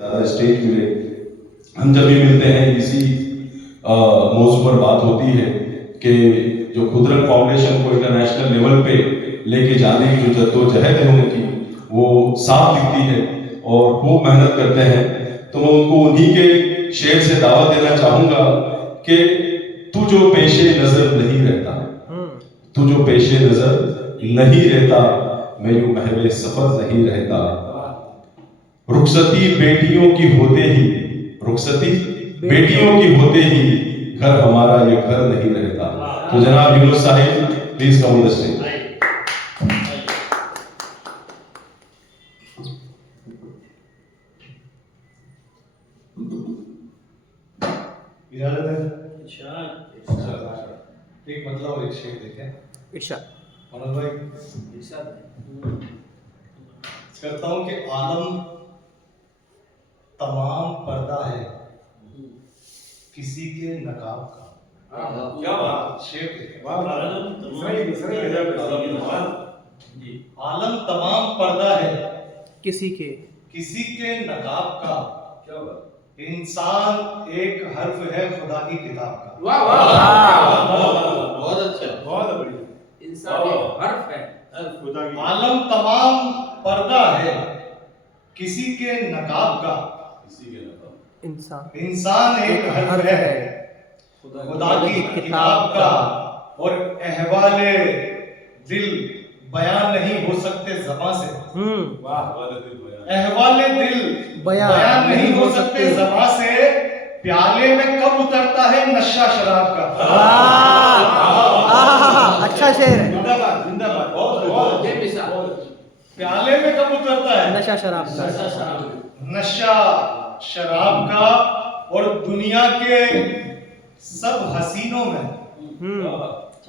ज़्यादा स्टेज मिले। हम जब भी मिलते हैं इसी मौजू पर बात होती है कि जो खुदरत फाउंडेशन को इंटरनेशनल लेवल पे लेके जाने की जो जद्दोजहद है उनकी, वो साफ दिखती है और खूब मेहनत करते हैं। तो मैं उनको उन्हीं के शेर से दावत देना चाहूँगा कि तू जो पेशे नज़र नहीं रहता, तू जो पेशे नज़र नहीं रहता, मैं यूं महवे सफर नहीं रहता। रुखसती बेटियों की होते ही, रुखसती बेटियों की होते ही घर हमारा ये घर नहीं रहता। तो जनाब Yunus Sahib, please come on the stage. एक मतलब और एक शेर देखें। इरशाद। मनोज भाई, करता हूं कि आलम तमाम पर्दा है किसी के नकाब का। क्या बात, शेर देखें। आलम तमाम पर्दा है किसी के नकाब का। क्या बात, इंसान एक हर्फ है खुदा की किताब का। वाह वाह, बहुत अच्छा, बहुत बढ़िया। इंसान एक हर्फ है खुदा की आलम तमाम पर्दा है किसी के नकाब का। किसी के नकाब, इंसान एक हर्फ है खुदा की किताब का। और अहवाले दिल बयान नहीं हो सकते ज़बां से। वाह, वाले दिल बयान, अहवाले दिल बयान नहीं हो सकते ज़बां से। प्याले में कब उतरता है नशा शराब का। अच्छा शेर है। जिंदाबाद जिंदाबाद, बहुत बेमिसाल। प्याले में कब उतरता है नशा शराब का। नशा शराब का। और दुनिया के सब हसीनों में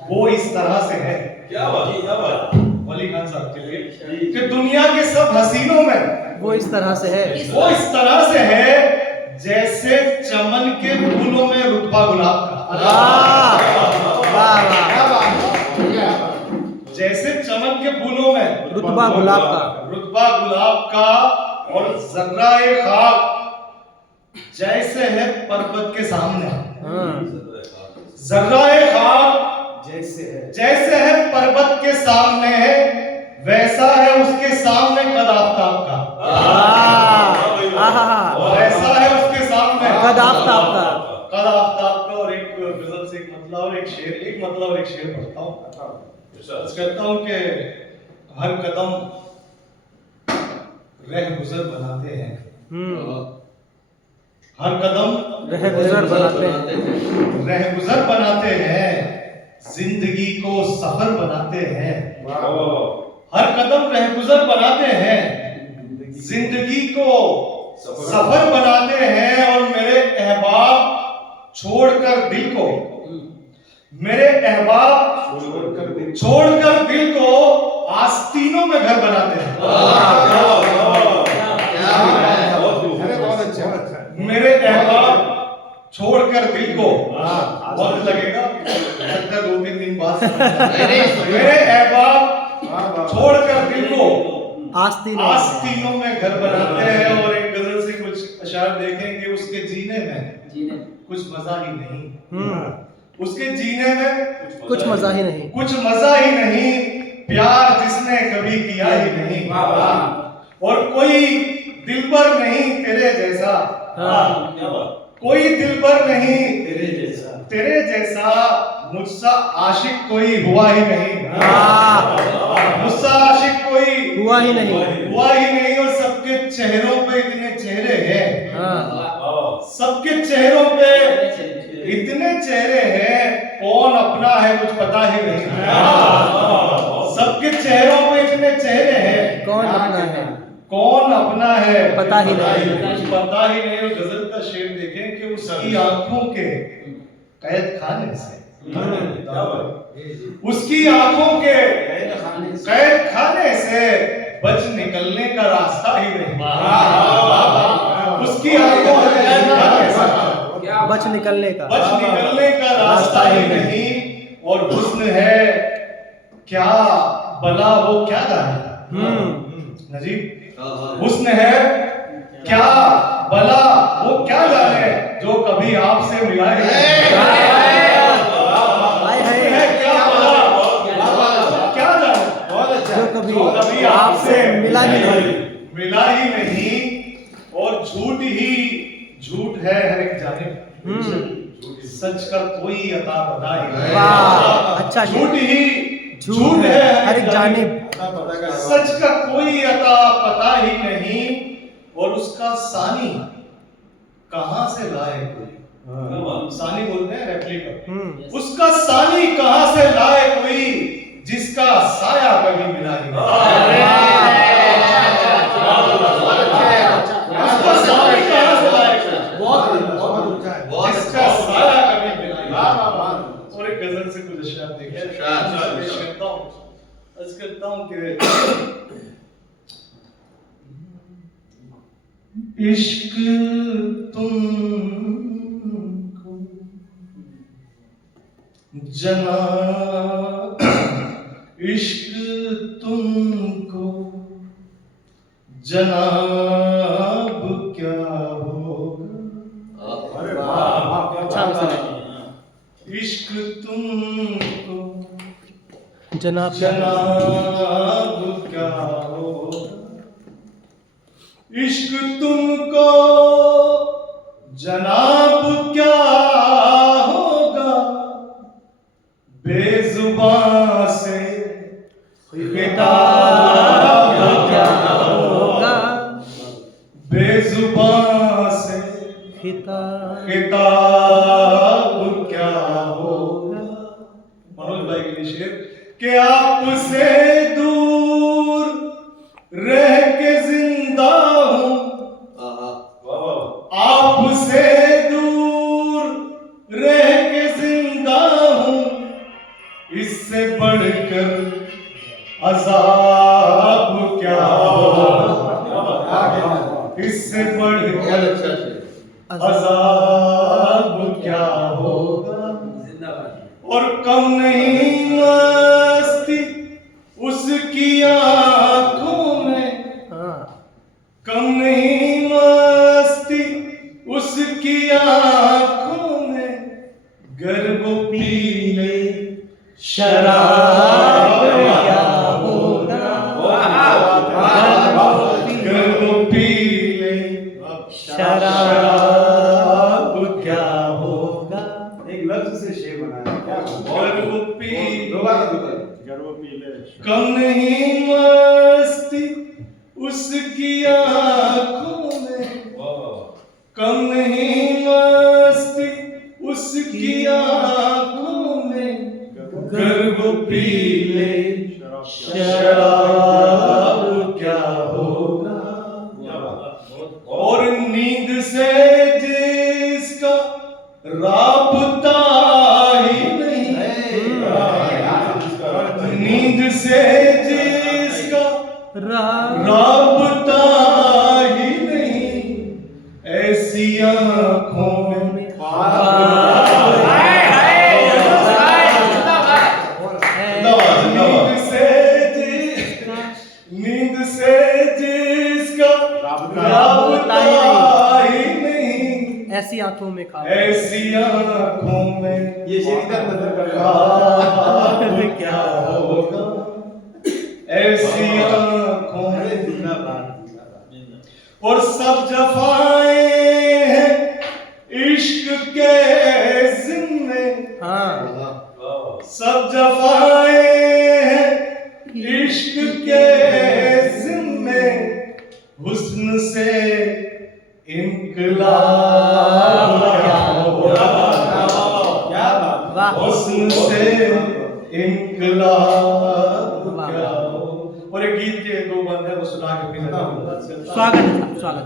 वो इस तरह से है। क्या बात, क्या बात, वली खान साहब के लिए कि दुनिया के सब हसीनों में वो इस तरह से है। वो इस तरह से है जैसे चमन के फूलों में रुतबा गुलाब का। वाह वाह, जैसे चमन के फूलों में रुतबा गुलाब का। रुतबा गुलाब का। और जर्राए खाक जैसे है पर्वत के सामने। जर्राए खाक जैसे है पर्वत के सामने है, वैसा है उसके सामने कद आफताब का। वैसा है उसके सामने कद आफताब का। कद आफताब का। और एक गजल से एक मतलब और एक शेर, एक मतलब और एक शेर पढ़ता हूँ। कहता हूँ कि हर कदम रह गुजर बनाते हैं। हर कदम रह गुजर बनाते हैं। जिंदगी को सफर बनाते हैं। हर कदम रह गुजर बनाते हैं, जिंदगी को सफर बनाते हैं। और मेरे अहबाब छोड़कर दिल को, मेरे अहबाब छोड़कर दिल को आस्तीनों में घर बनाते हैं। मेरे अहबाब छोड़कर दिल को, बहुत लगेगा, लगता 2-3 दिन बाद। मेरे अहबाब छोड़कर दिल को आस्तीनों में घर बनाते हैं। और एक गजल से कुछ अशार देखेंगे। उसके जीने में कुछ मजा ही नहीं, उसके जीने में कुछ मजा ही नहीं। कुछ मजा ही नहीं। प्यार जिसने कभी किया ही नहीं। और कोई दिलबर नहीं तेरे जैसा। कोई दिलबर नहीं तेरे जैसा। मुझसा आशिक कोई हुआ ही नहीं। मुझसा आशिक कोई हुआ ही नहीं। और सबके चेहरों पे इतने चेहरे हैं। सबके चेहरों पे इतने चेहरे हैं, कौन अपना है कुछ पता ही नहीं। सबके चेहरों पे इतने चेहरे हैं, कौन अपना है कौन अपना है पता ही नहीं। कुछ पता ही नहीं। और गजल का शेर देखें कि उसकी आंखों के कैद खाने से, उसकी आंखों के कैद खाने से बच निकलने का रास्ता ही नहीं। उसकी आंखों के कैद खाने से बच निकलने का रास्ता ही नहीं। और हुस्न है क्या बला वो क्या गाए नजीब। हुस्न है क्या आपसे मिला ही नहीं। हाय हाय क्या बोला? क्या जाने? जो कभी कभी आपसे मिला ही नहीं। मिला ही नहीं, और झूठ ही झूठ है हर एक जानिब। सच का कोई अता पता ही नहीं। वाह, अच्छा जी। झूठ ही झूठ है हर एक जानिब। सच का कोई अता पता ही नहीं, और उसका सानी कहां से लाए कोई। सानी बोलते हैं रेप्लिका। उसका सानी कहां से लाए कोई, जिसका साया कभी मिला ही नहीं। उसका सानी कहां से लाए कोई, जिसका साया कभी मिला ही नहीं। और एक गजल से कुछ अशआर देखिए। पेश करता हूं, अर्ज करता हूं कि इश्क तुमको जना, इश्क तुमको जनाब क्या होगा। अच्छा इश्क तुमको जनाब जनाब क्या होगा। इश्क तुमको जनाब क्या होगा, बेजुबान से खिताब क्या होगा, बेजुबान से खिताब क्या होगा। मनोज भाई के लिए शेर कि आपसे दूर रह के जिंदा हूं, आपसे दूर रह के जिंदा हूं, इससे बढ़कर अजाब क्या होगा, इससे बढ़कर अजाब क्या होगा। और कम नहीं मस्ती उसकी आंखों में, कम नहीं मस्ती उसकी आंखों में, गर वो पी ले शराब क्या होगा, गर वो पी ले शराब क्या होगा। एक लफ्ज से शेर बनाया क्या? गर वो पी ले कम नहीं मस्ती उसकी आंखों में, कम नहीं मस्ती उसकी आंखों में, गर वो पी ले शराब क्या होगा। और नींद से जिसका राबता ही नहीं, नींद से जिसका राबता ही नहीं, ऐसी आंखों में नींद से जिसका राबता ही नहीं, ऐसी आंखों में खा ऐसी आंखों में ये शेर इधर नजर कर ख्वाब क्या होगा, ऐसी आंखों में। और सब जफाएं हैं इश्क के जिम्मे, सब जफाएं हैं इश्क के जिम्मे, हुस्न से इनकलाब क्या होगा, हुस्न से इनकलाब क्या होगा। और एक गीत के दो बंद है, वो सुना के फिर स्वागत है स्वागत।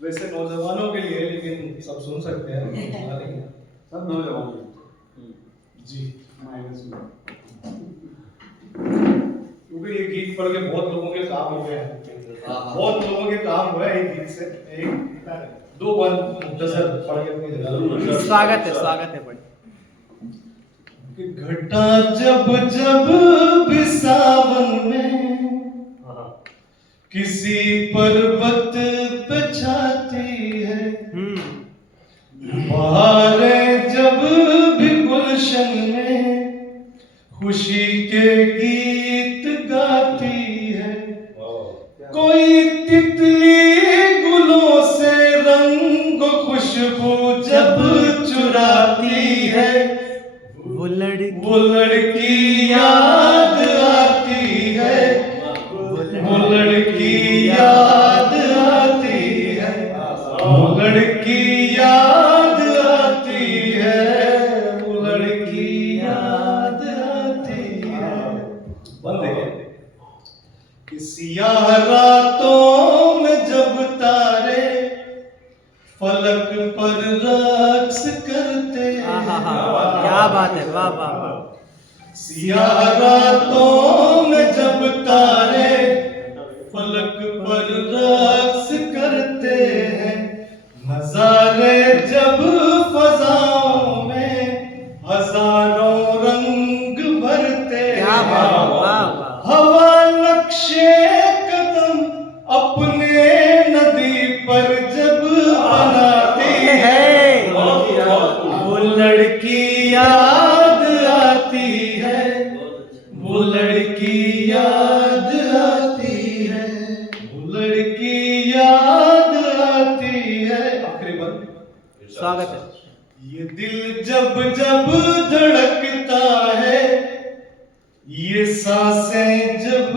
वैसे नौजवानों के लिए, लेकिन सब सुन सकते हैं, सब नौजवान जी। क्योंकि ये गीत पढ़ के बहुत लोगों के काम हो गए हैं, बहुत लोगों के काम हुआ है एक गीत से। एक दो बंद मुख्तसर पढ़ के अपनी जगह। स्वागत है बड़ी। कि घटा जब जब भी सावन में किसी पर्वत पे छाती है, बाहर वो लड़की याद आती है, वो लड़की याद आती है, वो लड़की याद आती है, वो लड़की याद आती है। बंद है कि सियाह रातों में जब तारे फलक पर रक्स करते क्या बात है, वाह वाह वाह। सियाह रातों में जब तारे फलक पर रक्स करते हैं, नजारे जब फजाओं में हजारों रंग भरते क्या हैं, बात है, वाह वाह। हवा नक्शे कदम अपने नदी पर जब बनाती है, वो लड़की याद आती है, वो लड़की याद आती है, वो लड़की याद आती है। आखिरी बंद। स्वागत है। ये दिल जब जब धड़कता है, ये सांसें जब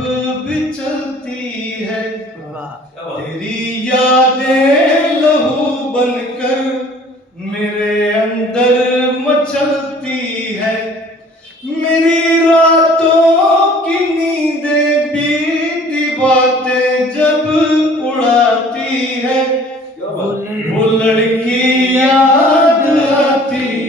भी चलती है, वाह। तेरी यादें लहू बनकर मेरे अंदर मचलती है, मेरी रातों की नींदें बीती बातें जब उड़ाती है, वो लड़की याद आती